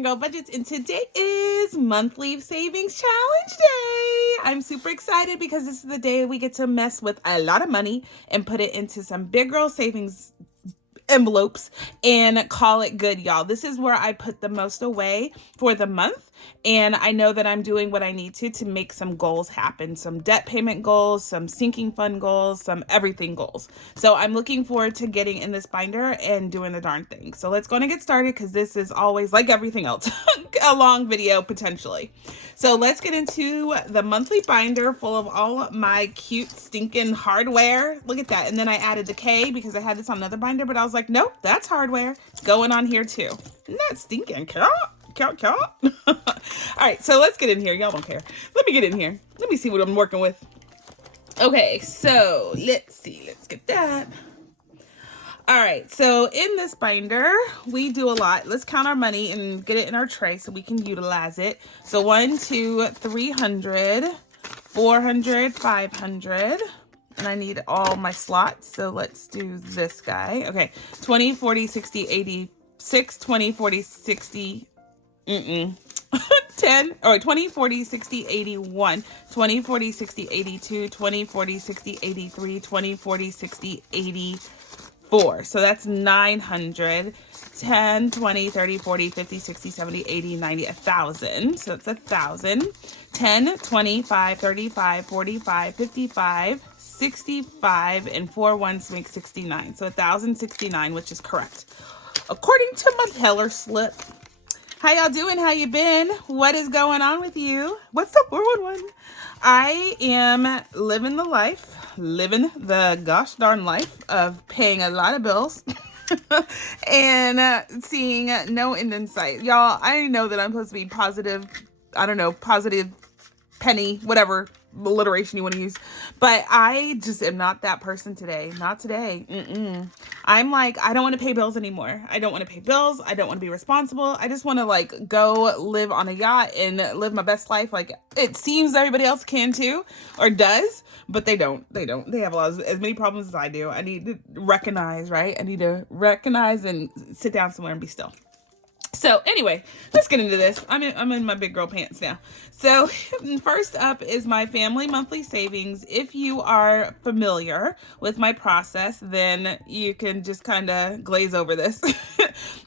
Bajan Girl Budgets, and today is monthly savings challenge day. I'm super excited because this is the day we get to mess with a lot of money and put it into some big girl savings envelopes and call it good, y'all. This is where I put the most away for the month, and I know that I'm doing what I need to make some goals happen, some debt payment goals, some sinking fund goals, some everything goals. So I'm looking forward to getting in this binder and doing the darn thing. So let's go and get started, because this is always, like everything else, a long video potentially. So let's get into the monthly binder full of all my cute stinking hardware. Look at that. And then I added the K because I had this on another binder, but I was like, nope, that's hardware. It's going on here too. Isn't that stinking? Count. All right, so let's get in here. Y'all don't care. Let me get in here. Let me see what I'm working with. Okay, so let's see. Let's get that. All right, so in this binder, we do a lot. Let's count our money and get it in our tray so we can utilize it. So 1, 2, 300, 400, 500. And I need all my slots, so let's do this guy. Okay, 20, 40, 60, 86, 20, 40, 60, 10, or 20, 40, 60, 81, 20, 40, 60, 82, 20, 40, 60, 83, 20, 40, 60, 84. So that's 900, 10, 20, 30, 40, 50, 60, 70, 80, 90, 1,000. So that's 1,000. 10, 25, 35, 45, 55, 65, and 4 ones make 69. So 1,069, which is correct, according to my teller slip. How y'all doing? How you been? What is going on with you? What's the 411? I am living the life, living the gosh darn life of paying a lot of bills and seeing no end in sight. Y'all, I know that I'm supposed to be positive, I don't know, positive penny, whatever alliteration you want to use, but I just am not that person today. Not today. I'm like, I don't want to pay bills anymore. I don't want to pay bills. I don't want to be responsible. I just want to like go live on a yacht and live my best life. Like it seems everybody else can too, or does, but they don't. They have as many problems as I do. I need to recognize, right? I need to recognize and sit down somewhere and be still. So anyway, let's get into this. I'm in my big girl pants now. So first up is my family monthly savings. If you are familiar with my process, then you can just kind of glaze over this.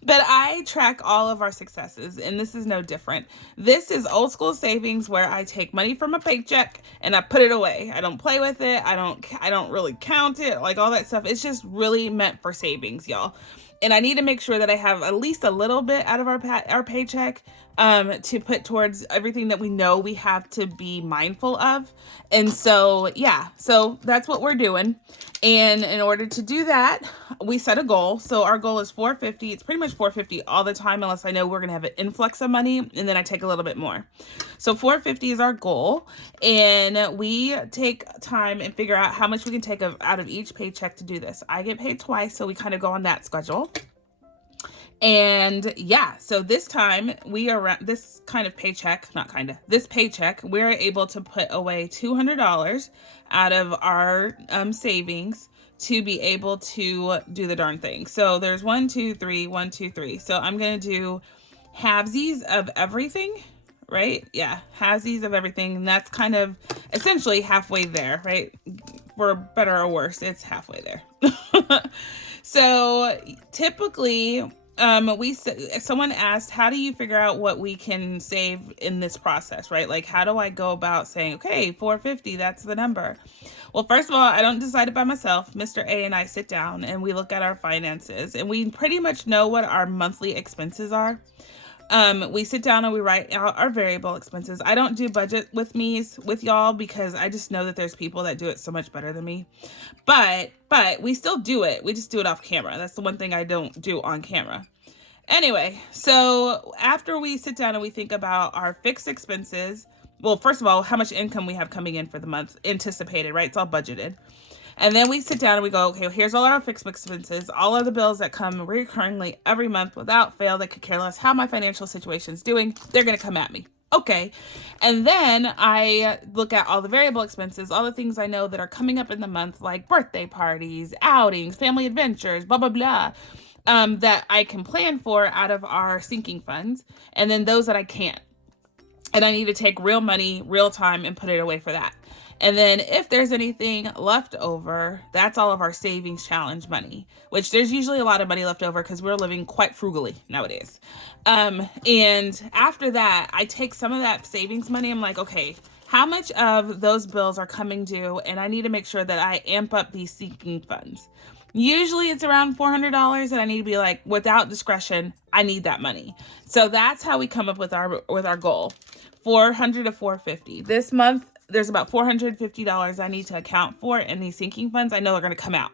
But I track all of our successes, and this is no different. This is old school savings where I take money from a paycheck and I put it away. I don't play with it. I don't really count it, like all that stuff. It's just really meant for savings, y'all. And I need to make sure that I have at least a little bit out of our paycheck to put towards everything that we know we have to be mindful of. And so, yeah, so that's what we're doing. And in order to do that, we set a goal. So our goal is $450. It's pretty much $450 all the time, unless I know we're going to have an influx of money, and then I take a little bit more. So $450 is our goal. And we take time and figure out how much we can take out of each paycheck to do this. I get paid twice, so we kind of go on that schedule. And yeah, so this time this paycheck, we're able to put away $200 out of our savings to be able to do the darn thing. So there's 1, 2, 3, 1, 2, 3. So I'm going to do halvesies of everything, right? Yeah, halvesies of everything. And that's kind of essentially halfway there, right? For better or worse, it's halfway there. So typically, someone asked, how do you figure out what we can save in this process, right? Like, how do I go about saying, okay, $450, that's the number? Well, first of all, I don't decide it by myself. Mr. A and I sit down and we look at our finances, and we pretty much know what our monthly expenses are. We sit down and we write out our variable expenses. I don't do budget with y'all because I just know that there's people that do it so much better than me. But we still do it. We just do it off camera. That's the one thing I don't do on camera. Anyway, so after we sit down and we think about our fixed expenses, well, first of all, how much income we have coming in for the month, anticipated, right? It's all budgeted. And then we sit down and we go, okay, well, here's all our fixed expenses, all of the bills that come recurringly every month without fail that could care less how my financial situation's doing. They're going to come at me. Okay. And then I look at all the variable expenses, all the things I know that are coming up in the month, like birthday parties, outings, family adventures, blah, blah, blah. that I can plan for out of our sinking funds, and then those that I can't. And I need to take real money, real time, and put it away for that. And then if there's anything left over, that's all of our savings challenge money, which there's usually a lot of money left over because we're living quite frugally nowadays. And after that, I take some of that savings money. I'm like, okay, how much of those bills are coming due? And I need to make sure that I amp up these sinking funds. Usually it's around $400 and I need to be like, without discretion, I need that money. So that's how we come up with our goal. 400 to 450. This month, there's about $450 I need to account for in these sinking funds. I know they're going to come out.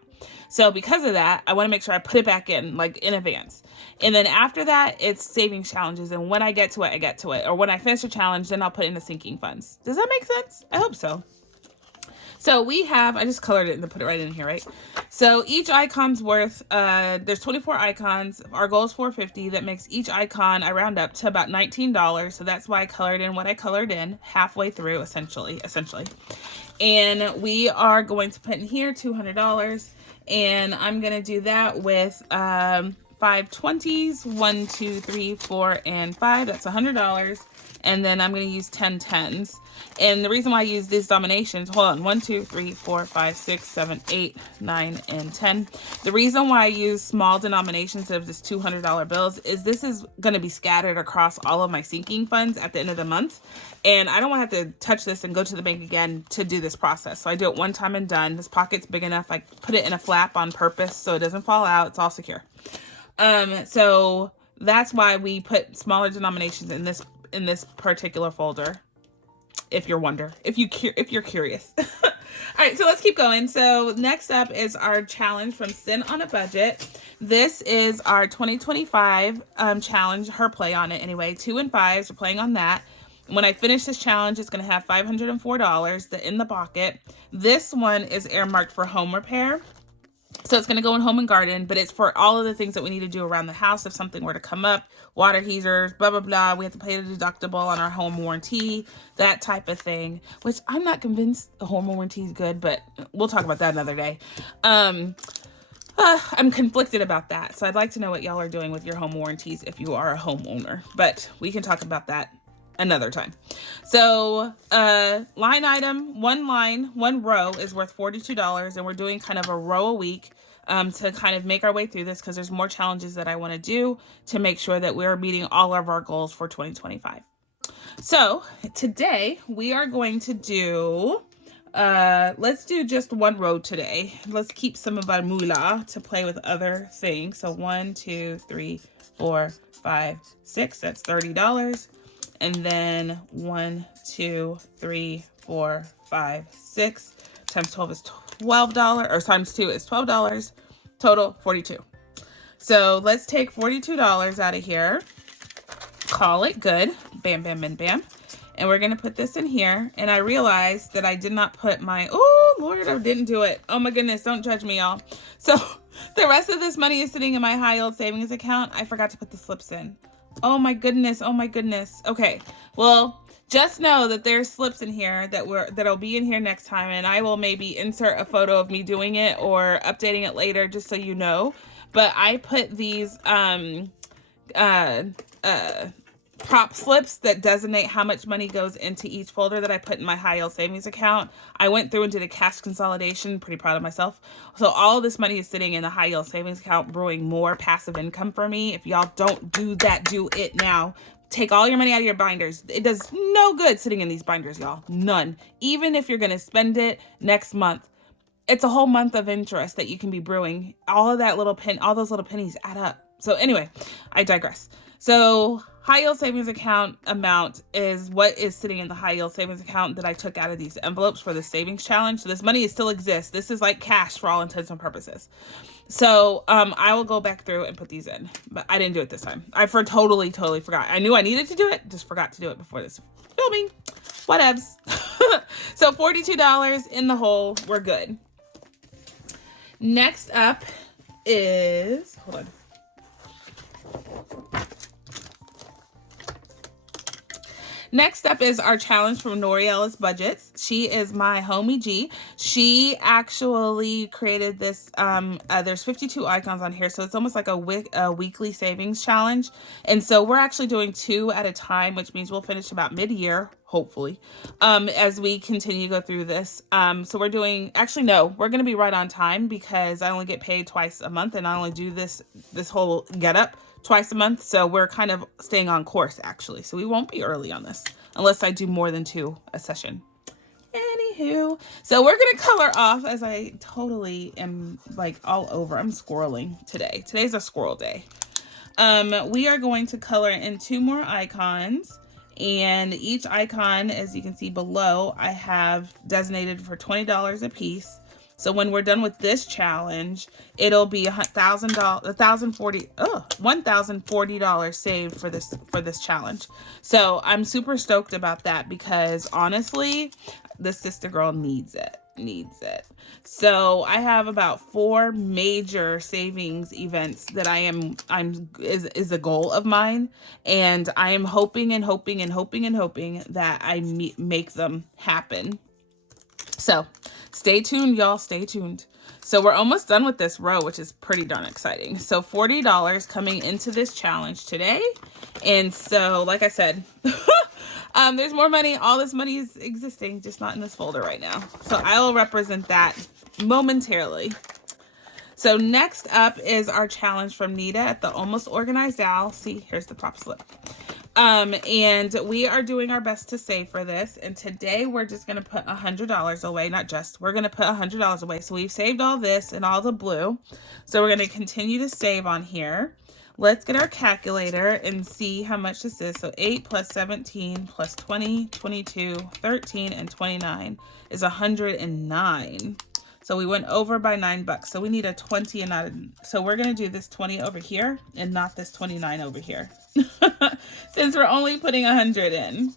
So because of that, I want to make sure I put it back in, like in advance. And then after that, it's savings challenges. And when I get to it, I get to it. Or when I finish a challenge, then I'll put it in the sinking funds. Does that make sense? I hope so. So we have, I just colored it and put it right in here, right? So each icon's worth, there's 24 icons. Our goal is 450. That makes each icon, I round up to about $19. So that's why I colored in what I colored in halfway through, essentially. And we are going to put in here $200. And I'm going to do that with 5 20s, 1, 2, 3, 4, and 5. That's $100. And then I'm going to use 10 10s. And the reason why I use these denominations, hold on, 1, 2, 3, 4, 5, 6, 7, 8, 9, and 10. The reason why I use small denominations instead of just $200 bills is this is going to be scattered across all of my sinking funds at the end of the month. And I don't want to have to touch this and go to the bank again to do this process. So I do it one time and done. This pocket's big enough. I put it in a flap on purpose so it doesn't fall out. It's all secure. So that's why we put smaller denominations in this particular folder. If you're curious. All right, so let's keep going. So next up is our challenge from CinonaBudget. This is our 2025 challenge, her play on it anyway. 2 and 5s, we're playing on that. When I finish this challenge, it's going to have $504 in the bucket. This one is earmarked for home repair. So it's going to go in home and garden, but it's for all of the things that we need to do around the house. If something were to come up, water heaters, blah, blah, blah. We have to pay the deductible on our home warranty, that type of thing, which I'm not convinced the home warranty is good, but we'll talk about that another day. I'm conflicted about that. So I'd like to know what y'all are doing with your home warranties if you are a homeowner, but we can talk about that another time. So line item, one row is worth $42, and we're doing kind of a row a week to kind of make our way through this because there's more challenges that I want to do to make sure that we're meeting all of our goals for 2025. So today we are going to do, let's do just one row today. Let's keep some of our moolah to play with other things. So 1, 2, 3, 4, 5, 6, that's $30. And then 1, 2, 3, 4, 5, 6 times 12 is $12, or times 2 is $12. Total $42. So let's take $42 out of here. Call it good. Bam, bam, bam, bam. And we're going to put this in here. And I realized that I did not put my, oh, Lord, I didn't do it. Oh my goodness, don't judge me, y'all. So the rest of this money is sitting in my high yield savings account. I forgot to put the slips in. Oh my goodness. Oh my goodness. Okay. Well, just know that there's slips in here that'll be in here next time, and I will maybe insert a photo of me doing it or updating it later just so you know. But I put these prop slips that designate how much money goes into each folder that I put in my high yield savings account. I went through and did a cash consolidation, pretty proud of myself. So all of this money is sitting in the high yield savings account, brewing more passive income for me. If y'all don't do that, do it now. Take all your money out of your binders. It does no good sitting in these binders, y'all. None. Even if you're going to spend it next month, it's a whole month of interest that you can be brewing. All of that all those little pennies add up. So anyway, I digress. So high yield savings account amount is what is sitting in the high yield savings account that I took out of these envelopes for the savings challenge. So this money still exists. This is like cash for all intents and purposes. So I will go back through and put these in, but I didn't do it this time. I totally forgot. I knew I needed to do it, just forgot to do it before this filming. Whatevs. So $42 in the hole. We're good. Next up is, hold on. Next up is our challenge from Norelis Budgets. She is my homie G. She actually created this. There's 52 icons on here, so it's almost like a weekly savings challenge. And so we're actually doing 2 at a time, which means we'll finish about mid-year, hopefully, as we continue to go through this. So we're doing, actually, no, we're going to be right on time because I only get paid twice a month and I only do this whole get up twice a month. So we're kind of staying on course, actually. So we won't be early on this unless I do more than 2 a session. Anywho, so we're going to color off, as I totally am like all over. I'm squirreling today. Today's a squirrel day. We are going to color in 2 more icons. And each icon, as you can see below, I have designated for $20 a piece. So when we're done with this challenge, it'll be $1,040 saved for this challenge. So I'm super stoked about that because honestly, the sister girl needs it. So I have about 4 major savings events that is a goal of mine, and I am hoping that I make them happen. So stay tuned, y'all. Stay tuned. So we're almost done with this row, which is pretty darn exciting. So $40 coming into this challenge today. And so, like I said, there's more money. All this money is existing, just not in this folder right now. So I will represent that momentarily. So next up is our challenge from Nita at the Almost Organized Owl. See, here's the prop slip. And we are doing our best to save for this. And today we're just going to put $100 away. We're going to put $100 away. So we've saved all this and all the blue. So we're going to continue to save on here. Let's get our calculator and see how much this is. So 8 plus 17 plus 20, 22, 13, and 29 is 109. So we went over by $9. So we need a 20 and not a, so we're going to do this 20 over here and not this 29 over here. Since we're only putting 100 in.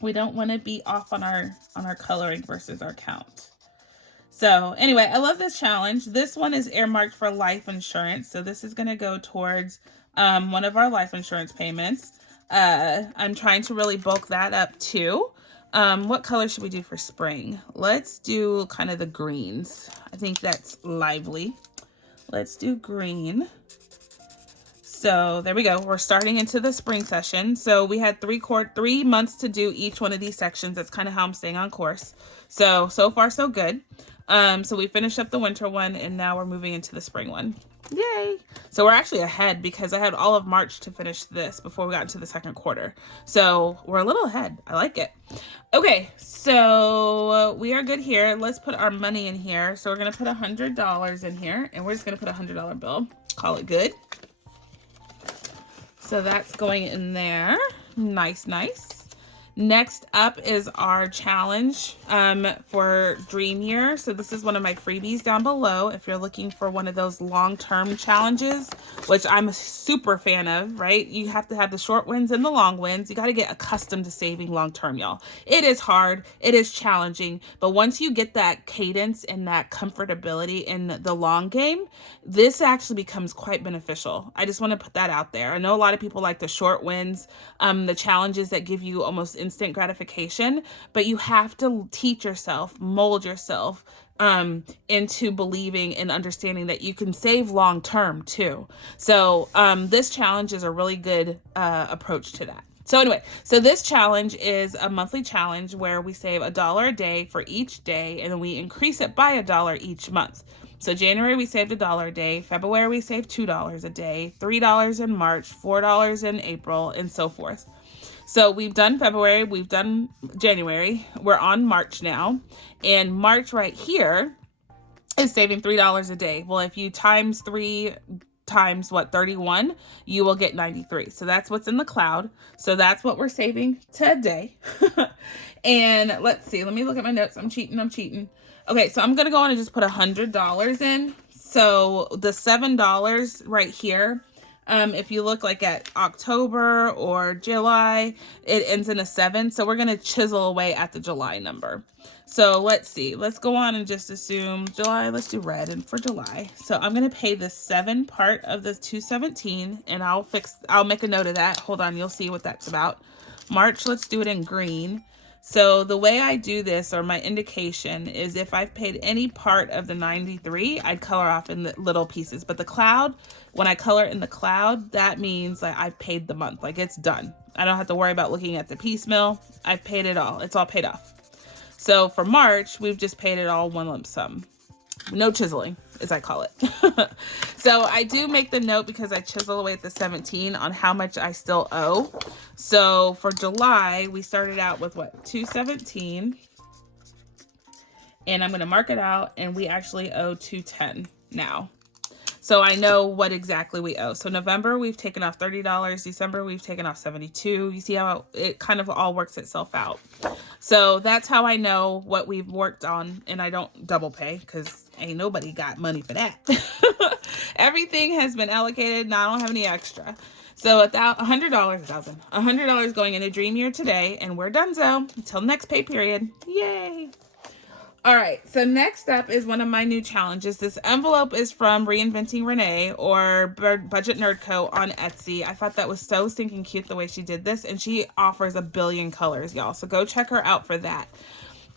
We don't want to be off on our coloring versus our count. So anyway, I love this challenge. This one is earmarked for life insurance. So this is going to go towards one of our life insurance payments. I'm trying to really bulk that up too. What color should we do for spring? Let's do kind of the greens. I think that's lively. Let's do green. So there we go. We're starting into the spring session. So we had 3 months to do each one of these sections. That's kind of how I'm staying on course. So far so good. So we finished up the winter one and now we're moving into the spring one. Yay. So we're actually ahead because I had all of March to finish this before we got into the second quarter. So we're a little ahead. I like it. Okay, so we are good here. Let's put our money in here. So we're going to put $100 in here and we're just going to put a $100 bill. Call it good. So that's going in there. Nice, nice. Next up is our challenge for Dream Year. So this is one of my freebies down below. If you're looking for one of those long-term challenges, which I'm a super fan of, right? You have to have the short wins and the long wins. You got to get accustomed to saving long-term, y'all. It is hard. It is challenging. But once you get that cadence and that comfortability in the long game, this actually becomes quite beneficial. I just want to put that out there. I know a lot of people like the short wins, the challenges that give you almost instant gratification, but you have to teach yourself, mold yourself into believing and understanding that you can save long term too. So this challenge is a really good approach to that. So anyway, so this challenge is a monthly challenge where we save $1 a day for each day, and then we increase it by $1 each month. So January we saved $1 a day, February we saved $2 a day, $3 in March, $4 in April, and so forth. So we've done February, we've done January, we're on March now, and March right here is saving $3 a day. Well, if you times 3 times 31, you will get 93. So that's what's in the cloud. So that's what we're saving today. And let's see, let me look at my notes. I'm cheating. Okay, so I'm gonna go on and just put $100 in. So the $7 right here, if you look like at October or July, it ends in a 7. So we're going to chisel away at the July number. So let's see. Let's go on and just assume July. Let's do red and for July. So I'm going to pay the 7 part of the 217, and I'll make a note of that. Hold on. You'll see what that's about. March, let's do it in green. So the way I do this, or my indication, is if I've paid any part of the 93, I'd color off in the little pieces. But the cloud, when I color in the cloud, that means like I've paid the month, like it's done. I don't have to worry about looking at the piecemeal. I've paid it all. It's all paid off. So for March, we've just paid it all one lump sum. No chiseling, as I call it. So I do make the note because I chisel away at the 17 on how much I still owe. So for July, we started out with what, 217, and I'm going to mark it out, and we actually owe 210 now. So I know what exactly we owe. So November, we've taken off $30. December, we've taken off $72. You see how it kind of all works itself out. So that's how I know what we've worked on, and I don't double pay because ain't nobody got money for that. Everything has been allocated. Now I don't have any extra. So $100 going into Dream Year today, and we're donezo until next pay period. Yay! All right, so next up is one of my new challenges. This envelope is from Reinventing Renee, or Budget Nerd Co. on Etsy. I thought that was so stinking cute the way she did this, and she offers a billion colors, y'all. So go check her out for that.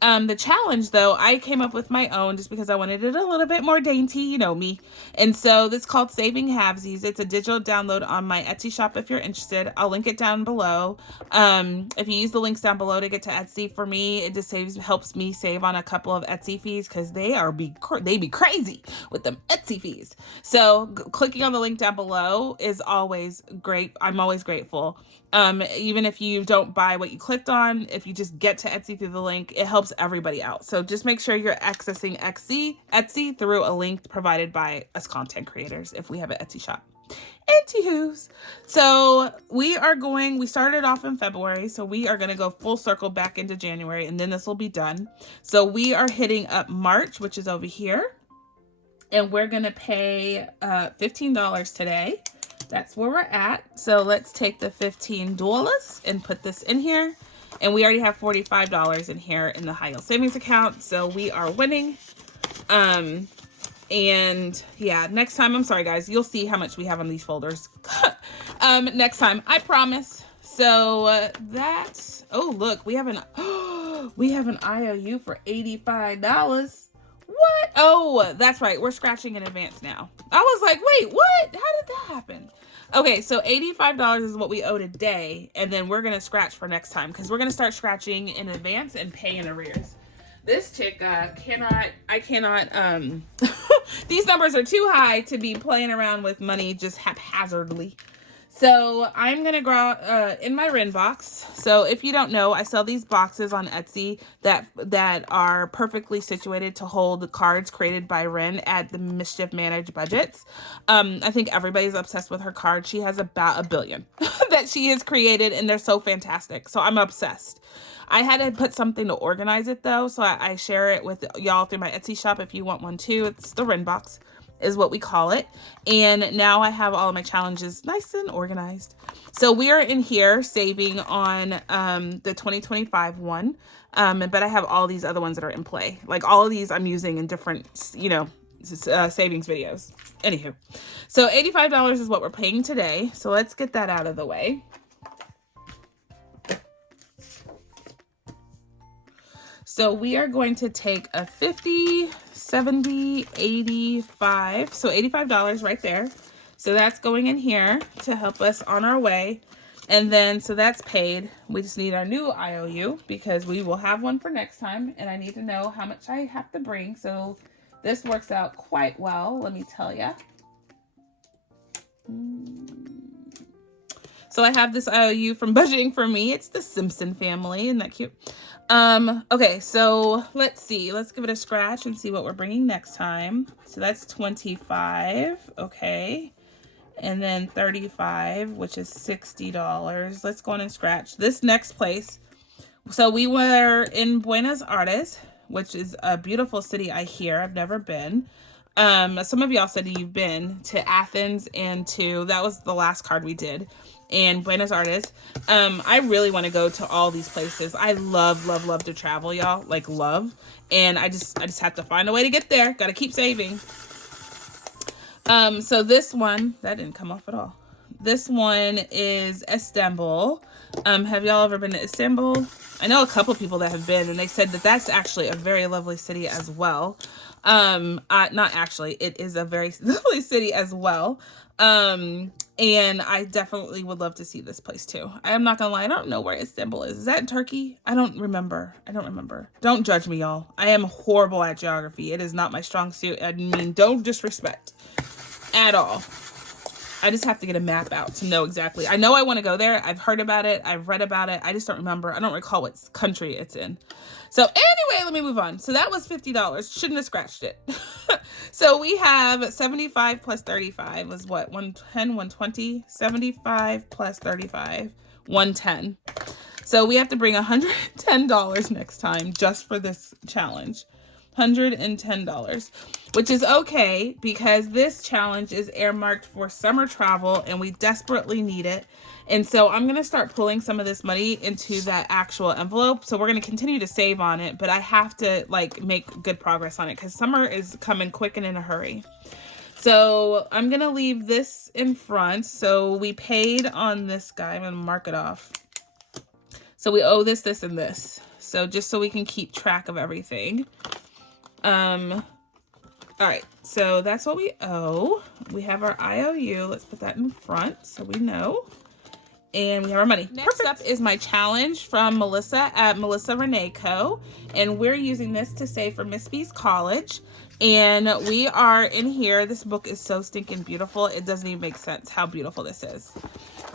The challenge, though, I came up with my own just because I wanted it a little bit more dainty, you know me. And so this is called Saving Havies. It's a digital download on my Etsy shop if you're interested. I'll link it down below. If you use the links down below to get to Etsy, for me, it just helps me save on a couple of Etsy fees because they be crazy with them Etsy fees. So clicking on the link down below is always great. I'm always grateful. Even if you don't buy what you clicked on, if you just get to Etsy through the link, it helps everybody out. So just make sure you're accessing Etsy through a link provided by us content creators if we have an Etsy shop. Anywho's, so we started off in February, so we are going to go full circle back into January, and then this will be done. So we are hitting up March, which is over here, and we're going to pay $15 today. That's where we're at. So let's take the $15 and put this in here. And we already have $45 in here in the high yield savings account. So we are winning. And yeah, next time, I'm sorry guys, you'll see how much we have on these folders. Next time, I promise. So that's, oh look, we have an IOU for $85. What? Oh, that's right. We're scratching in advance now. I was like, wait, what? How did that happen? Okay, so $85 is what we owe today, and then we're going to scratch for next time because we're going to start scratching in advance and pay in arrears. This chick I cannot, these numbers are too high to be playing around with money just haphazardly. So I'm going to go in my Ren box. So if you don't know, I sell these boxes on Etsy that are perfectly situated to hold the cards created by Ren at the Mischief Managed Budgets. I think everybody's obsessed with her cards. She has about 1 billion that she has created, and they're so fantastic. So I'm obsessed. I had to put something to organize it though. So I share it with y'all through my Etsy shop if you want one too. It's the Ren box is what we call it. And now I have all of my challenges nice and organized. So we are in here saving on the 2025 one. But I have all these other ones that are in play. Like all of these I'm using in different, savings videos. Anywho, so $85 is what we're paying today. So let's get that out of the way. So we are going to take a 50, 70, 85. So $85 right there. So that's going in here to help us on our way. And then, so that's paid. We just need our new IOU because we will have one for next time. And I need to know how much I have to bring. So this works out quite well, let me tell you. So I have this IOU from Budgeting for Me. It's the Simpson family. Isn't that cute? Okay, so let's see. Let's give it a scratch and see what we're bringing next time. So that's 25. Okay. And then 35, which is $60. Let's go on and scratch this next place. So we were in Buenos Aires, which is a beautiful city, I hear. I've never been. Some of y'all said you've been to Athens and that was the last card we did. And Buenos Aires. I really want to go to all these places. I love to travel, y'all. Like love. And I just have to find a way to get there. Got to keep saving. So this one, that didn't come off at all. This one is Istanbul. Have y'all ever been to Istanbul? I know a couple people that have been, and they said that that's actually a very lovely city as well. Not actually, it is a very lovely city as well. And I definitely would love to see this place too. I am not gonna lie, I don't know where Istanbul is. Is that in Turkey? I don't remember. Don't judge me, y'all. I am horrible at geography. It is not my strong suit. I mean, don't disrespect at all. I just have to get a map out to know exactly. I know I want to go there. I've heard about it. I've read about it. I just don't remember. I don't recall what country it's in. So anyway, let me move on. So that was $50. Shouldn't have scratched it. So we have 75 plus 35 was what? 110, 120, 75 plus 35, 110. So we have to bring $110 next time just for this challenge. $110, which is okay because this challenge is earmarked for summer travel and we desperately need it. And so I'm going to start pulling some of this money into that actual envelope. So we're going to continue to save on it, but I have to like make good progress on it because summer is coming quick and in a hurry. So I'm going to leave this in front. So we paid on this guy. I'm going to mark it off. So we owe this, this, and this. So just so we can keep track of everything. All right, so that's what we owe. We have our IOU. Let's put that in front so we know. And we have our money. Next up is my challenge from Melissa at Melissa Renee Co. And we're using this to save for Miss B's college. And we are in here. This book is so stinking beautiful. It doesn't even make sense how beautiful this is.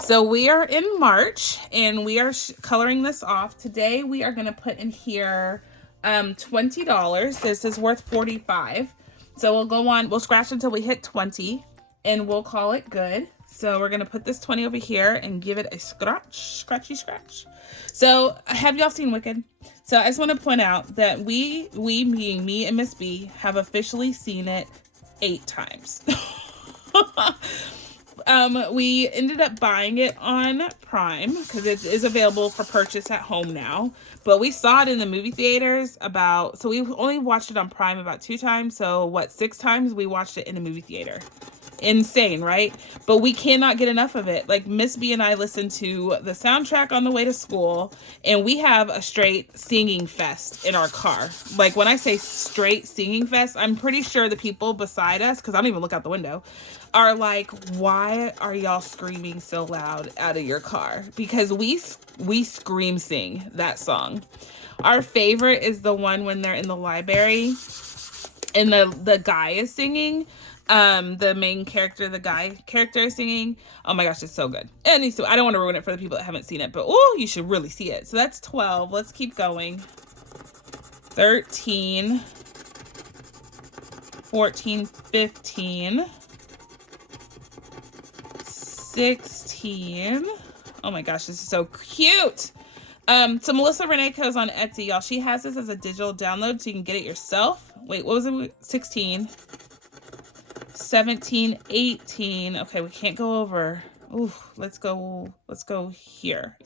So we are in March and we are coloring this off. Today we are going to put in here $20. This is worth $45. So we'll go on, we'll scratch until we hit 20 and we'll call it good. So we're going to put this 20 over here and give it a scratchy scratch. So have y'all seen Wicked? So I just want to point out that we being me and Miss B have officially seen it 8 times. We ended up buying it on Prime because it is available for purchase at home now. But we saw it in the movie theaters so we only watched it on Prime about 2 times. So what, 6 times we watched it in a movie theater. Insane, right? But we cannot get enough of it. Like Miss B and I listened to the soundtrack on the way to school and we have a straight singing fest in our car. Like when I say straight singing fest, I'm pretty sure the people beside us, because I don't even look out the window, are like, why are y'all screaming so loud out of your car? Because we scream sing that song. Our favorite is the one when they're in the library and the guy is singing. The main character, the guy character is singing. Oh my gosh, it's so good. And so I don't want to ruin it for the people that haven't seen it, but oh, you should really see it. So that's 12. Let's keep going. 13, 14, 15, 16. Oh my gosh, this is so cute. So Melissa Renee Co's on Etsy, y'all. She has this as a digital download so you can get it yourself. Wait, what was it? 16. 17, 18. Okay, we can't go over. Ooh, let's go here.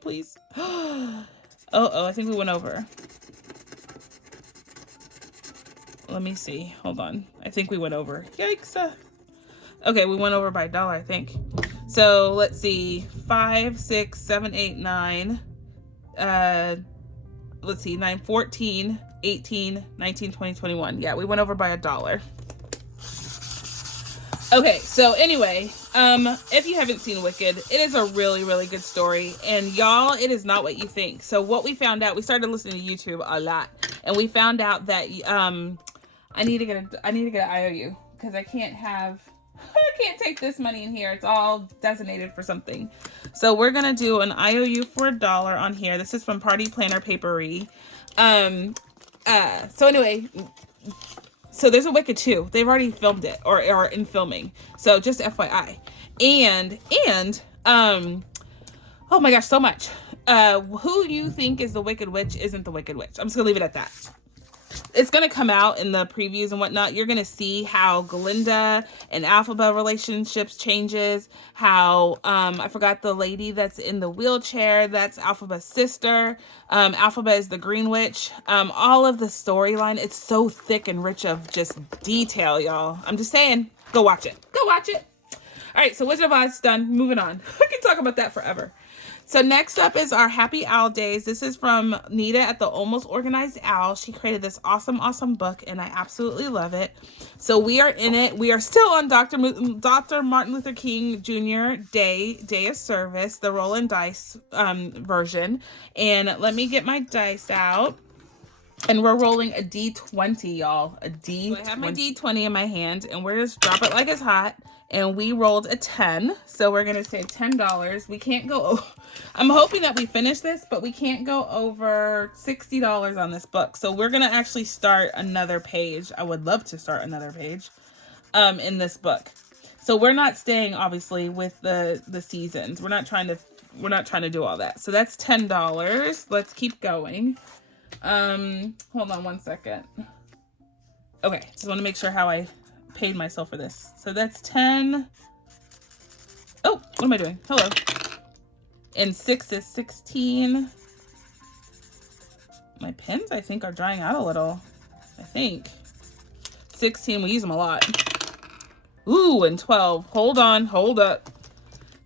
Please. I think we went over. Let me see. Hold on. I think we went over. Yikes. Okay, we went over by $1, I think. So let's see. 5, 6, 7, 8, 9. Let's see. 9, 14, 18, 19, 20, 21. Yeah, we went over by $1. Okay, so anyway, if you haven't seen Wicked, it is a really, really good story. And y'all, it is not what you think. So what we found out, we started listening to YouTube a lot. And we found out that I need to get an IOU because I can't take this money in here. It's all designated for something. So we're going to do an IOU for $1 on here. This is from Party Planner Papery. So anyway, so there's a Wicked 2. They've already filmed it or are in filming. So just FYI. And oh my gosh, so much. Who you think is the Wicked Witch isn't the Wicked Witch. I'm just gonna leave it at that. It's gonna come out in the previews and whatnot. You're gonna see how Glinda and Alphaba relationships changes. How I forgot the lady that's in the wheelchair. That's Alphaba's sister. Alphaba is the Green Witch. All of the storyline. It's so thick and rich of just detail, y'all. I'm just saying, go watch it. Go watch it. All right, so Wizard of Oz done. Moving on. I can talk about that forever. So next up is our Happy Owl Days. This is from Nita at the Almost Organized Owl. She created this awesome book, and I absolutely love it. So we are in it. We are still on Dr. Martin Luther King Jr. Day of Service, the roll and dice version. And let me get my dice out. And we're rolling a D20, y'all. A D20. So I have my D20 in my hand, and we're just drop it like it's hot. And we rolled a 10, so we're gonna save $10. We can't go. I'm hoping that we finish this, but we can't go over $60 on this book. So we're gonna actually start another page. I would love to start another page, in this book. So we're not staying obviously with the seasons. We're not trying to do all that. So that's $10. Let's keep going. Hold on one second. Okay, just want to make sure how I paid myself for this. So that's 10. Oh, what am I doing? Hello. And 6 is 16. My pens, I think, are drying out a little. I think. 16, we use them a lot. Ooh, and 12. Hold on, hold up.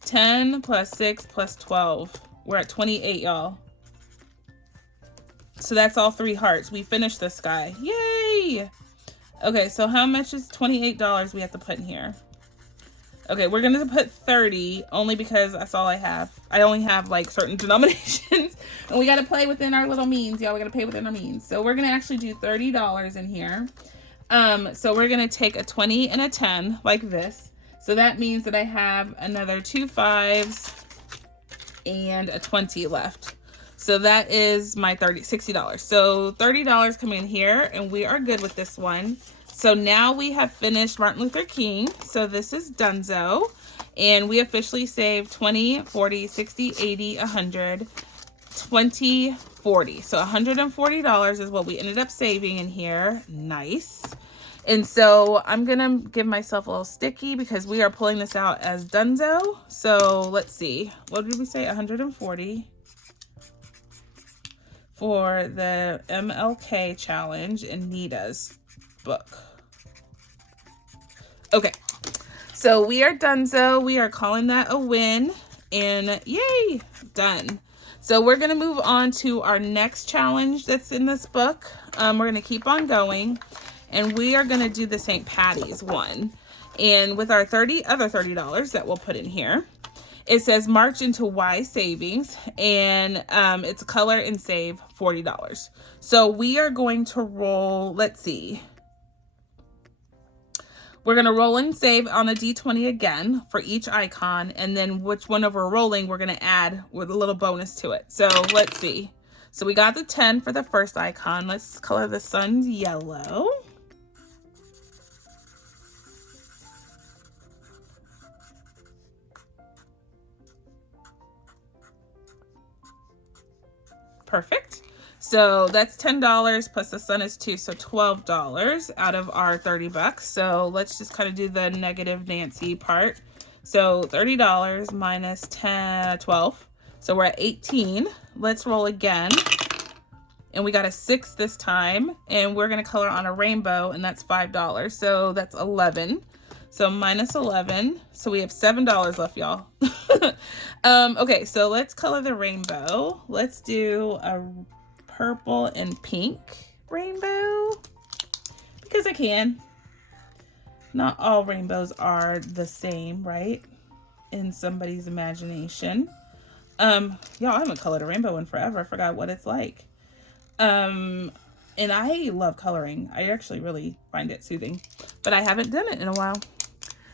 10 plus 6 plus 12. We're at 28, y'all. So that's all 3 hearts. We finished this guy. Yay! Okay, so how much is $28 we have to put in here? Okay, we're gonna put 30 only because that's all I have. I only have like certain denominations, and we gotta play within our little means, y'all. We gotta pay within our means. So we're gonna actually do $30 in here. So we're gonna take a 20 and a 10 like this. So that means that I have another 2 5s and a 20 left. So that is my $60. So $30 come in here, and we are good with this one. So now we have finished Martin Luther King. So this is Dunzo, and we officially saved 20, 40, 60, 80, 100, 20, 40. So $140 is what we ended up saving in here. Nice. And so I'm gonna give myself a little sticky because we are pulling this out as Dunzo. So let's see, what did we say? 140. For the MLK challenge in Nita's book. Okay, so we are donezo. We are calling that a win, and yay, done. So we're gonna move on to our next challenge that's in this book. We're gonna keep on going, and we are gonna do the St. Patty's one. And with our other $30 that we'll put in here, it says march into wise savings, and it's color and save $40. So we are going to roll, let's see. We're going to roll and save on a D20 again for each icon, and then which one of we're rolling, we're going to add with a little bonus to it. So let's see. So we got the 10 for the first icon. Let's color the sun's yellow. Perfect. So that's $10 plus the sun is 2, so $12 out of our 30 bucks. So let's just kind of do the negative Nancy part. So $30 minus 12. So we're at 18. Let's roll again. And we got a 6 this time, and we're going to color on a rainbow, and that's $5. So that's 11. So minus 11. So we have $7 left, y'all. Okay, so let's color the rainbow. Let's do a purple and pink rainbow because I can. Not all rainbows are the same, right? In somebody's imagination. Y'all, I haven't colored a rainbow in forever. I forgot what it's like. And I love coloring. I actually really find it soothing, but I haven't done it in a while.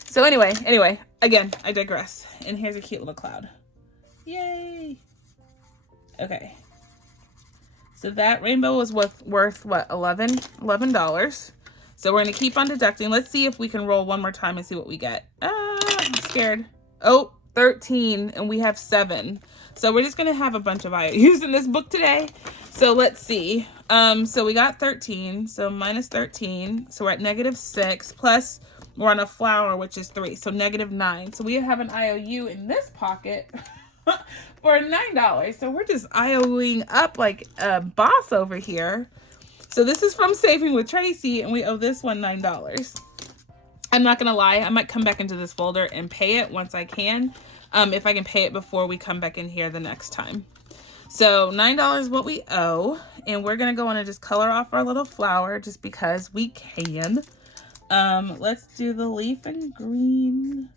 So anyway, again, I digress. And here's a cute little cloud. Yay. Okay. So that rainbow was worth what, $11? So we're going to keep on deducting. Let's see if we can roll one more time and see what we get. I'm scared. Oh, 13, and we have 7. So we're just going to have a bunch of IOUs in this book today. So let's see. So we got 13, so minus 13. So we're at -6, plus we're on a flower, which is 3, so -9. So we have an IOU in this pocket for $9. So we're just IOUing up like a boss over here. So this is from Saving with Tracy, and we owe this one $9. I'm not gonna lie, I might come back into this folder and pay it once I can. if I can pay it before we come back in here the next time. So $9 is what we owe, and we're gonna go on and just color off our little flower just because we can. Let's do the leaf in green.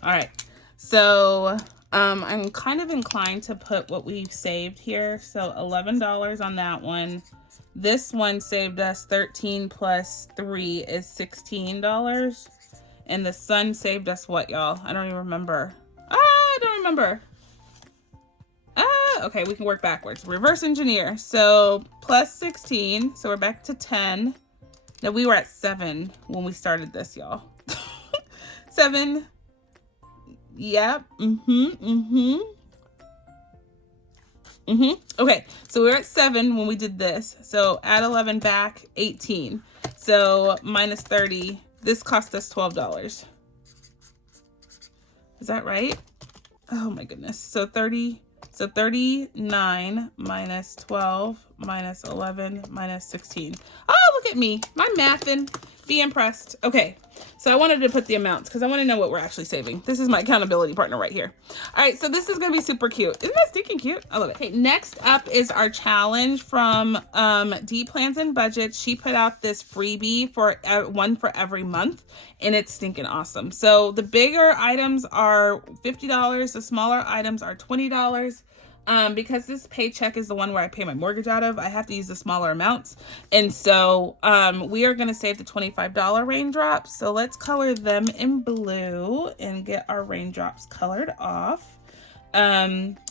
All right, so I'm kind of inclined to put what we've saved here. So $11 on that one. This one saved us 13 plus 3 is $16. And the sun saved us what, y'all? I don't even remember. I don't remember. Okay, we can work backwards. Reverse engineer. So plus 16, so we're back to 10. Now we were at 7 when we started this, y'all. 7. Yep. Okay, so we were at 7 when we did this. So add 11 back, 18. So minus 30. This cost us $12. Is that right? Oh my goodness. So 39 minus 12 minus 11 minus 16. Oh, look at me. My mathin'. Be impressed. Okay, so I wanted to put the amounts because I want to know what we're actually saving. This is my accountability partner right here. All right, so this is going to be super cute. Isn't that stinking cute? I love it. Okay, next up is our challenge from D Plans and Budgets. She put out this freebie for one for every month, and it's stinking awesome. So the bigger items are $50. The smaller items are $20. Because this paycheck is the one where I pay my mortgage out of, I have to use the smaller amounts. And so we are going to save the $25 raindrops. So let's color them in blue and get our raindrops colored off.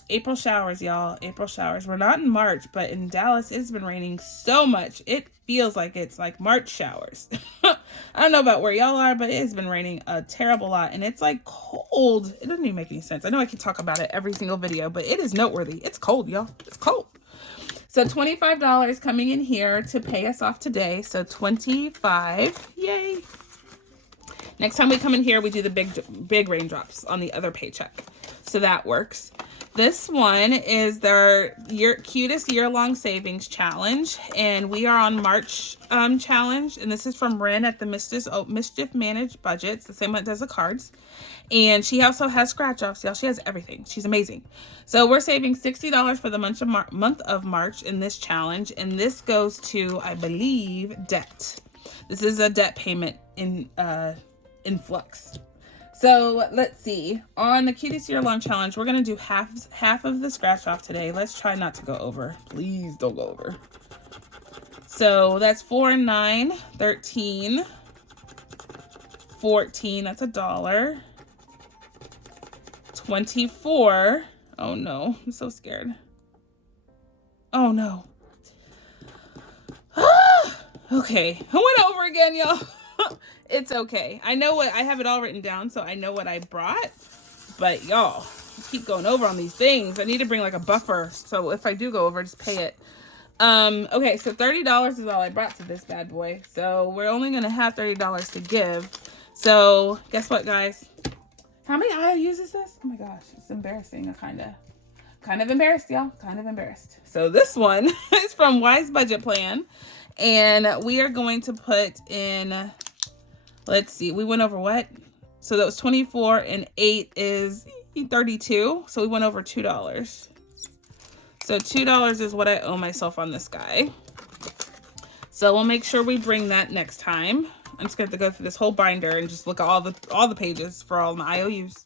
April showers, y'all. April showers. We're not in March, but in Dallas, it's been raining so much. It feels like it's like March showers. I don't know about where y'all are, but it has been raining a terrible lot, and it's like cold. It doesn't even make any sense. I know I can talk about it every single video, but it is noteworthy. It's cold, y'all. It's cold. So $25 coming in here to pay us off today. So 25, yay. Next time we come in here, we do the big raindrops on the other paycheck. So that works. This one is their cutest year-long savings challenge, and we are on March challenge, and this is from Ren at the Mischief Managed Budgets, the same one that does the cards. And she also has scratch-offs, y'all. She has everything. She's amazing. So we're saving $60 for the month of March in this challenge, and this goes to, I believe, debt. This is a debt payment in flux. So let's see. On the cutest year-long challenge, we're gonna do half of the scratch off today. Let's try not to go over. Please don't go over. So that's 4 and 9, 13, 14. That's $1. 24. Oh no, I'm so scared. Oh no. Okay, I went over again, y'all. It's okay. I know what I have it all written down, so I know what I brought. But y'all, keep going over on these things. I need to bring like a buffer, so if I do go over, just pay it. Okay, so $30 is all I brought to this bad boy. So we're only gonna have $30 to give. So guess what, guys? How many IOUs is this? Oh my gosh, it's embarrassing. I'm kind of embarrassed, y'all. Kind of embarrassed. So this one is from Wise Budget Plan, and we are going to put in. Let's see, we went over what? So that was 24 and 8 is 32. So we went over $2. So $2 is what I owe myself on this guy. So we'll make sure we bring that next time. I'm just gonna have to go through this whole binder and just look at all the pages for all my IOUs.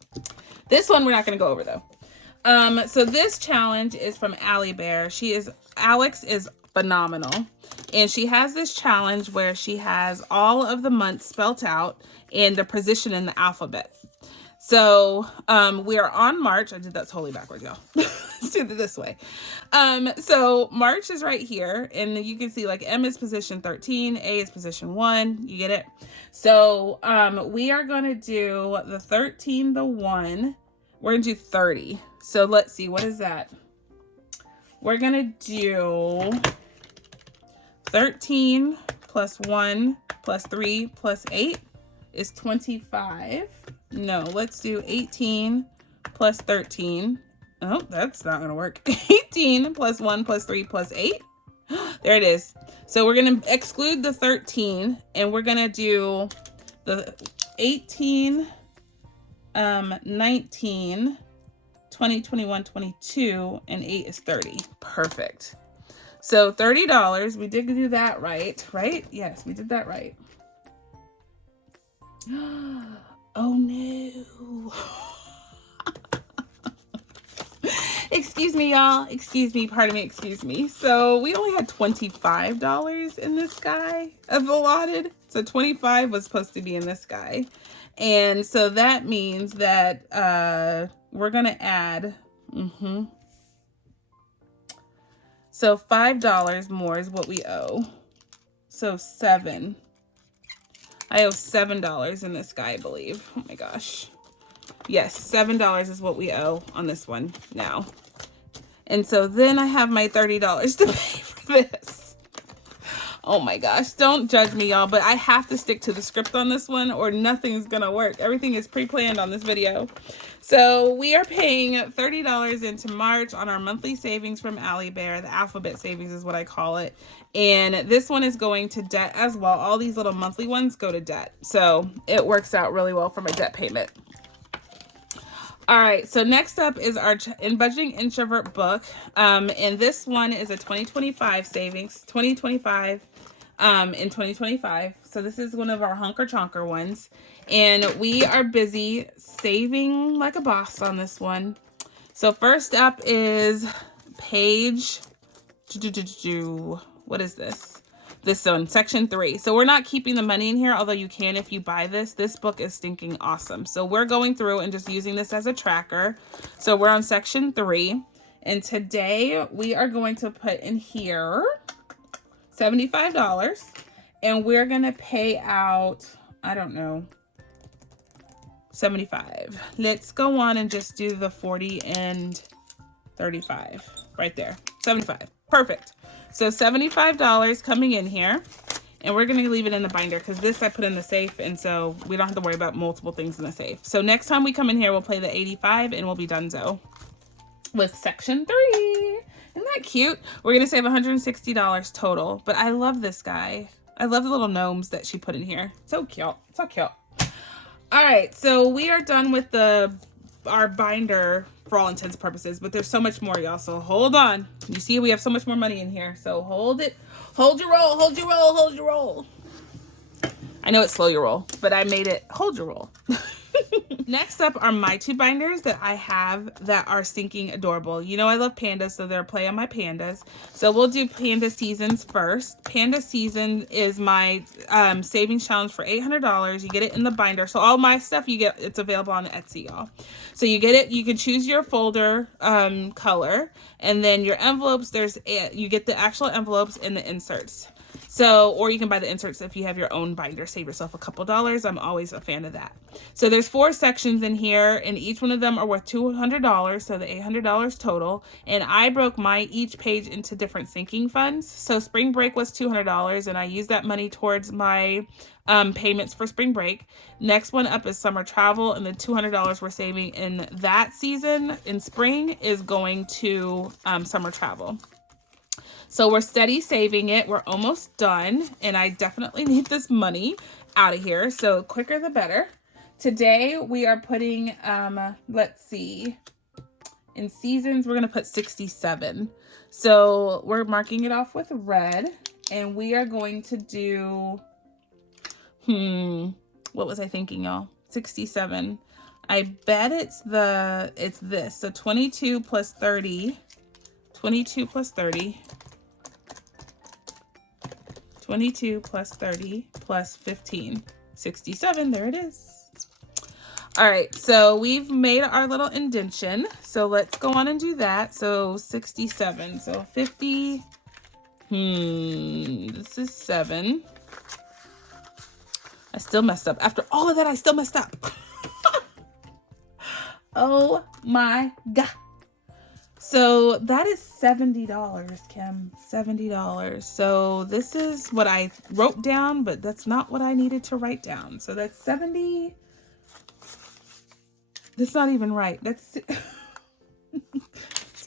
This one we're not gonna go over though. So this challenge is from Allie Bear. Alex is phenomenal. And she has this challenge where she has all of the months spelt out and the position in the alphabet. So we are on March. I did that totally backwards, y'all. Let's do it this way. So March is right here, and you can see like M is position 13, A is position 1. You get it? So we are going to do the 13, the 1, We're gonna do 30. So let's see, what is that? We're gonna do 13 plus 1 plus 3 plus 8 is 25. No, let's do 18 plus 13. Oh, that's not gonna work. 18 plus 1 plus 3 plus 8. There it is. So we're gonna exclude the 13 and we're gonna do the 18, 19, 20, 21, 22, and 8 is 30. Perfect. So $30, we did do that right? Yes, we did that right. Oh no. Excuse me, y'all. Excuse me, pardon me, excuse me. So we only had $25 in this guy of allotted. So 25 was supposed to be in this guy. And so that means that we're gonna add, so $5 more is what we owe. So 7. I owe $7 in this guy, I believe. Oh my gosh. Yes, $7 is what we owe on this one now. And so then I have my $30 to pay for this. Oh my gosh, don't judge me, y'all, but I have to stick to the script on this one or nothing's gonna work. Everything is pre-planned on this video. So we are paying $30 into March on our monthly savings from Allie Bear. The alphabet savings is what I call it. And this one is going to debt as well. All these little monthly ones go to debt. So it works out really well for my debt payment. All right, so next up is our In Budgeting Introvert book. And this one is a 2025 savings, 2025 in 2025. So this is one of our hunker chonker ones. And we are busy saving like a boss on this one. So first up is page, what is this? This one, section 3. So we're not keeping the money in here, although you can if you buy this. This book is stinking awesome. So we're going through and just using this as a tracker. So we're on section 3. And today we are going to put in here $75. And we're going to pay out, I don't know, 75. Let's go on and just do the 40 and 35 right there. 75. Perfect. So $75 coming in here, and we're going to leave it in the binder because this I put in the safe, and so we don't have to worry about multiple things in the safe. So next time we come in here, we'll play the 85 and we'll be donezo with section 3. Isn't that cute? We're going to save $160 total, but I love this guy. I love the little gnomes that she put in here. So cute. So cute. All right, so we are done with our binder for all intents and purposes, but there's so much more, y'all, so hold on. You see we have so much more money in here, so hold it. Hold your roll, hold your roll, hold your roll. I know it's slow your roll, but I made it hold your roll. Next up are my 2 binders that I have that are stinking adorable. You know I love pandas, so they're a play on my pandas. So we'll do Panda Seasons first. Panda Season is my savings challenge for $800. You get it in the binder. So all my stuff you get, it's available on Etsy, y'all. So you get it, you can choose your folder color, and then your envelopes, you get the actual envelopes and the inserts. So, or you can buy the inserts if you have your own binder. Save yourself a couple dollars. I'm always a fan of that. So there's 4 sections in here, and each one of them are worth $200, so the $800 total. And I broke my each page into different sinking funds. So spring break was $200, and I used that money towards my payments for spring break. Next one up is summer travel, and the $200 we're saving in that season in spring is going to summer travel. So we're steady saving it. We're almost done, and I definitely need this money out of here. So quicker the better. Today we are putting, let's see, in seasons, we're going to put 67. So we're marking it off with red, and we are going to do, what was I thinking, y'all? 67. I bet it's this. So 22 plus 30, 22 plus 30. 22 plus 30 plus 15, 67. There it is. All right, so we've made our little indentation. So let's go on and do that. So 67. So 50. This is 7. I still messed up. After all of that, I still messed up. Oh my God. So that is $70, Kim. $70. So this is what I wrote down, but that's not what I needed to write down. So that's 70. That's not even right. That's this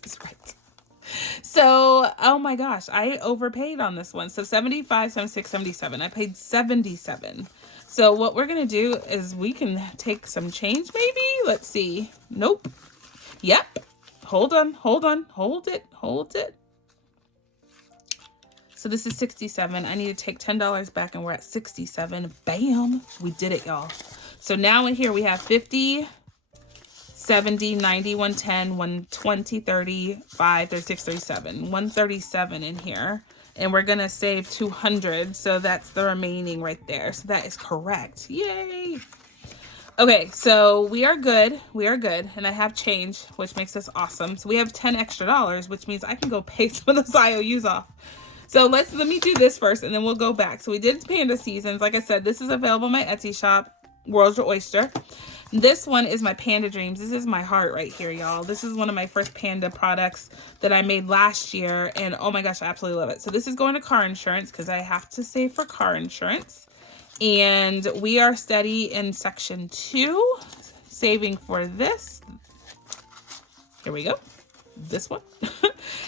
is right. So, oh my gosh, I overpaid on this one. So 75, 76, 77. I paid 77. So what we're going to do is we can take some change maybe. Let's see. Nope. Yep. Hold on, hold on, hold it. So this is 67. I need to take $10 back and we're at 67. Bam. We did it, y'all. So now in here we have 50, 70, 90, 110, 120, 30, 5, 36, 37. 137 in here. And we're going to save 200. So that's the remaining right there. So that is correct. Yay. Okay, so we are good. We are good. And I have change, which makes us awesome. So we have 10 extra dollars, which means I can go pay some of those IOUs off. So let me do this first and then we'll go back. So we did Panda Seasons. Like I said, this is available in my Etsy shop, World's Your Oyster. This one is my Panda Dreams. This is my heart right here, y'all. This is one of my first Panda products that I made last year. And oh my gosh, I absolutely love it. So this is going to car insurance because I have to save for car insurance. And we are steady in section 2, saving for this. Here we go. This one.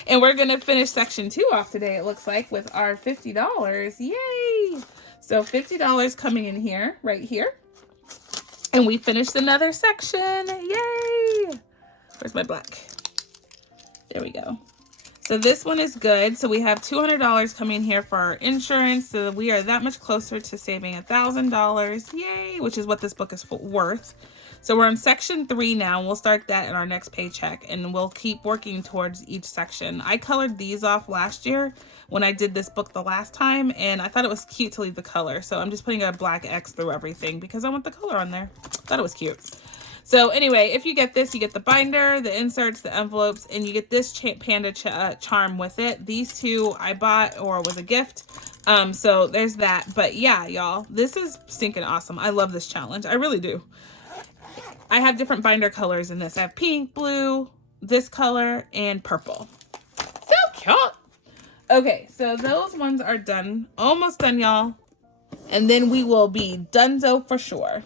And we're going to finish section 2 off today, it looks like, with our $50. Yay! So $50 coming in here, right here. And we finished another section. Yay! Where's my black? There we go. So this one is good. So we have $200 coming in here for our insurance. So we are that much closer to saving $1,000. Yay! Which is what this book is worth. So we're on section 3 now. We'll start that in our next paycheck and we'll keep working towards each section. I colored these off last year when I did this book the last time and I thought it was cute to leave the color. So I'm just putting a black X through everything because I want the color on there. Thought it was cute. So anyway, if you get this, you get the binder, the inserts, the envelopes, and you get this Panda charm with it. These two I bought or was a gift. So there's that. But yeah, y'all, this is stinking awesome. I love this challenge. I really do. I have different binder colors in this. I have pink, blue, this color, and purple. So cute. Okay, so those ones are done. Almost done, y'all. And then we will be donezo for sure.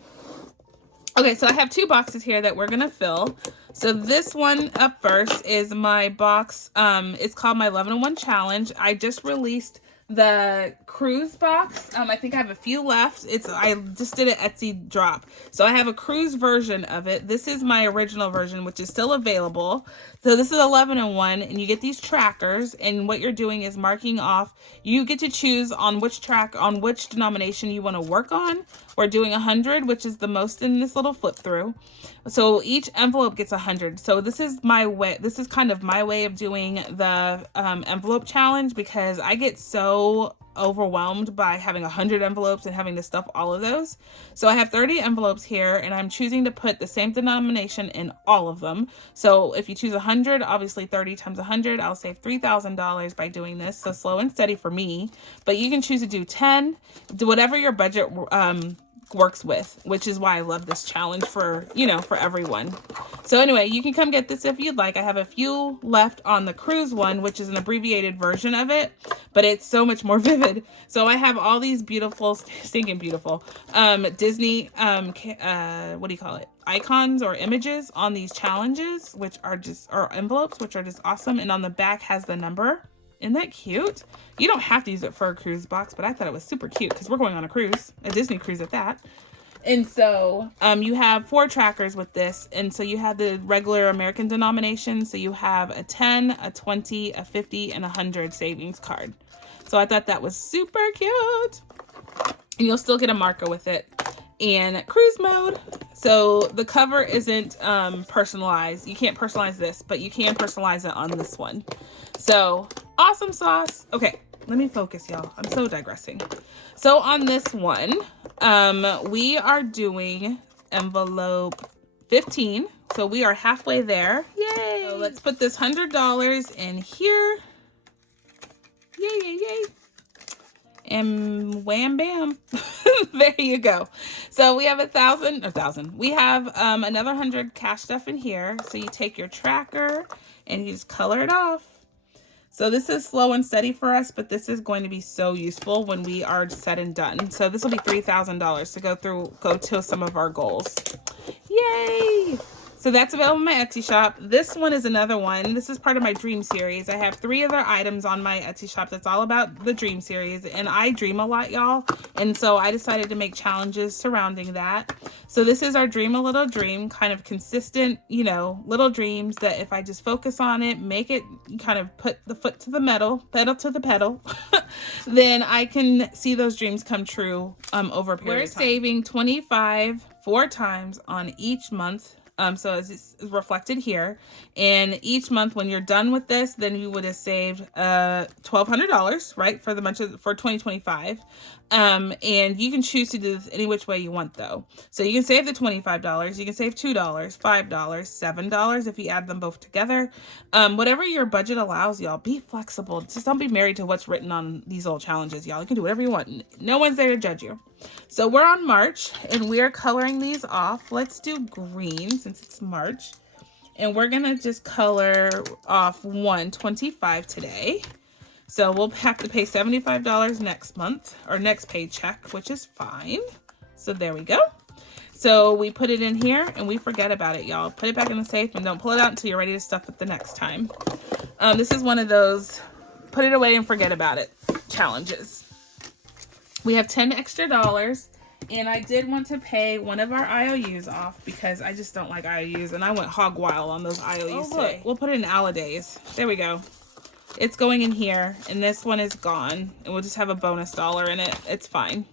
Okay, so I have 2 boxes here that we're going to fill. So this one up first is my box. It's called my 11-in-1 Challenge. I just released the cruise box. I think I have a few left. I just did an Etsy drop. So I have a cruise version of it. This is my original version, which is still available. So this is 11-in-1, and you get these trackers, and what you're doing is marking off. You get to choose on which denomination you want to work on. We're doing 100, which is the most in this little flip through. So each envelope gets 100. So this is my way. This is kind of my way of doing the envelope challenge because I get so overwhelmed by having 100 envelopes and having to stuff all of those. So I have 30 envelopes here and I'm choosing to put the same denomination in all of them. So if you choose 100, obviously 30 times 100, I'll save $3,000 by doing this. So slow and steady for me, but you can choose to do 10, do whatever your budget works with, which is why I love this challenge for, for everyone. So anyway, you can come get this if you'd like. I have a few left on the cruise one, which is an abbreviated version of it, but it's so much more vivid. So I have all these beautiful, stinking beautiful, Disney, what do you call it? Icons or images on these challenges, which are or envelopes, which are just awesome. And on the back has the number. Isn't that cute? You don't have to use it for a cruise box, but I thought it was super cute because we're going on a cruise, a Disney cruise at that. And so you have 4 trackers with this. And so you have the regular American denomination. So you have a 10, a 20, a 50, and 100 savings card. So I thought that was super cute. And you'll still get a marker with it. And cruise mode. So the cover isn't personalized. You can't personalize this, but you can personalize it on this one. So awesome sauce. Okay, let me focus, y'all. I'm so digressing. So on this one, we are doing envelope 15. So we are halfway there. Yay. So let's put this $100 in here. Yay, yay, yay. And wham, bam. There you go. So we have 1,000. We have another 100 cash stuff in here. So you take your tracker and you just color it off. So this is slow and steady for us, but this is going to be so useful when we are said and done. So this will be $3,000 to go to some of our goals. Yay! So that's available in my Etsy shop. This one is another one. This is part of my dream series. I have 3 other items on my Etsy shop that's all about the dream series. And I dream a lot, y'all. And so I decided to make challenges surrounding that. So this is our Dream a Little Dream, kind of consistent, you know, little dreams that if I just focus on it, make it kind of put the foot to the metal, pedal to the pedal, then I can see those dreams come true over a period of time. We're saving 25 4 times on each month. So it's reflected here. And each month when you're done with this, then you would have saved $1,200, right, for the month for 2025. And you can choose to do this any which way you want, though. So you can save the $25, you can save $2, $5, $7 if you add them both together. Whatever your budget allows, y'all, be flexible. Just don't be married to what's written on these old challenges, y'all. You can do whatever you want. No one's there to judge you. So we're on March and we are coloring these off. Let's do green since it's March. And we're gonna just color off 125 today. So we'll have to pay $75 next month or next paycheck, which is fine. So there we go. So we put it in here and we forget about it, y'all. Put it back in the safe and don't pull it out until you're ready to stuff it the next time. This is one of those put it away and forget about it challenges. We have $10 extra, and I did want to pay one of our IOUs off because I just don't like IOUs, and I went hog wild on those IOUs today. We'll put it in Aladays. There we go. It's going in here, and this one is gone, and we'll just have a bonus dollar in it. It's fine.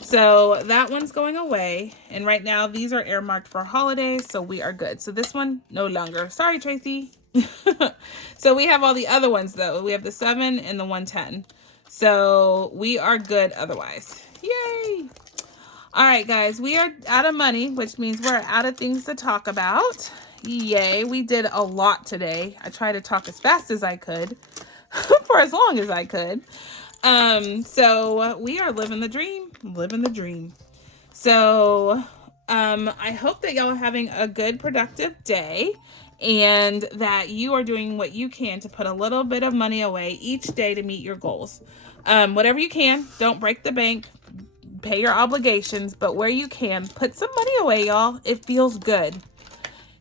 So that one's going away, and right now these are earmarked for holidays, so we are good. So this one, no longer. Sorry, Tracy. So we have all the other ones, though. We have the 7 and the 110. So we are good otherwise. Yay! All right, guys, we are out of money, which means we're out of things to talk about. Yay, we did a lot today. I tried to talk as fast as I could for as long as I could. So we are living the dream. So I hope that y'all are having a good, productive day and that you are doing what you can to put a little bit of money away each day to meet your goals. Whatever you can, don't break the bank, pay your obligations, but where you can, put some money away, y'all. It feels good.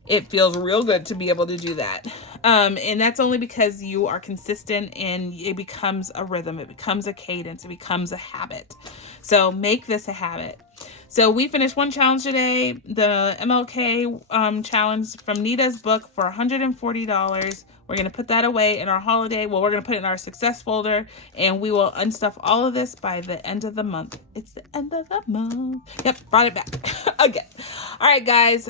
It feels real good to be able to do that. And that's only because you are consistent and it becomes a rhythm. It becomes a cadence. It becomes a habit. So make this a habit. So we finished one challenge today, the MLK challenge from Nita's book for $140. We're going to put that away in our holiday. Well, we're going to put it in our success folder, and we will unstuff all of this by the end of the month. It's the end of the month. Yep, brought it back again. All right, guys,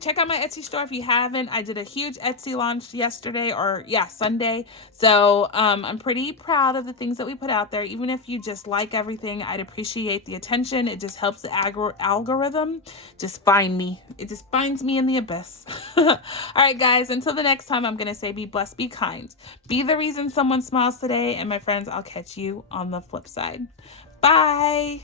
check out my Etsy store if you haven't. I did a huge Etsy launch yesterday, or yeah, Sunday. So I'm pretty proud of the things that we put out there. Even if you just like everything, I'd appreciate the attention. It just helps the algorithm just find me. It just finds me in the abyss. All right, guys, until the next time, I'm going to say be blessed, be kind. Be the reason someone smiles today. And my friends, I'll catch you on the flip side. Bye.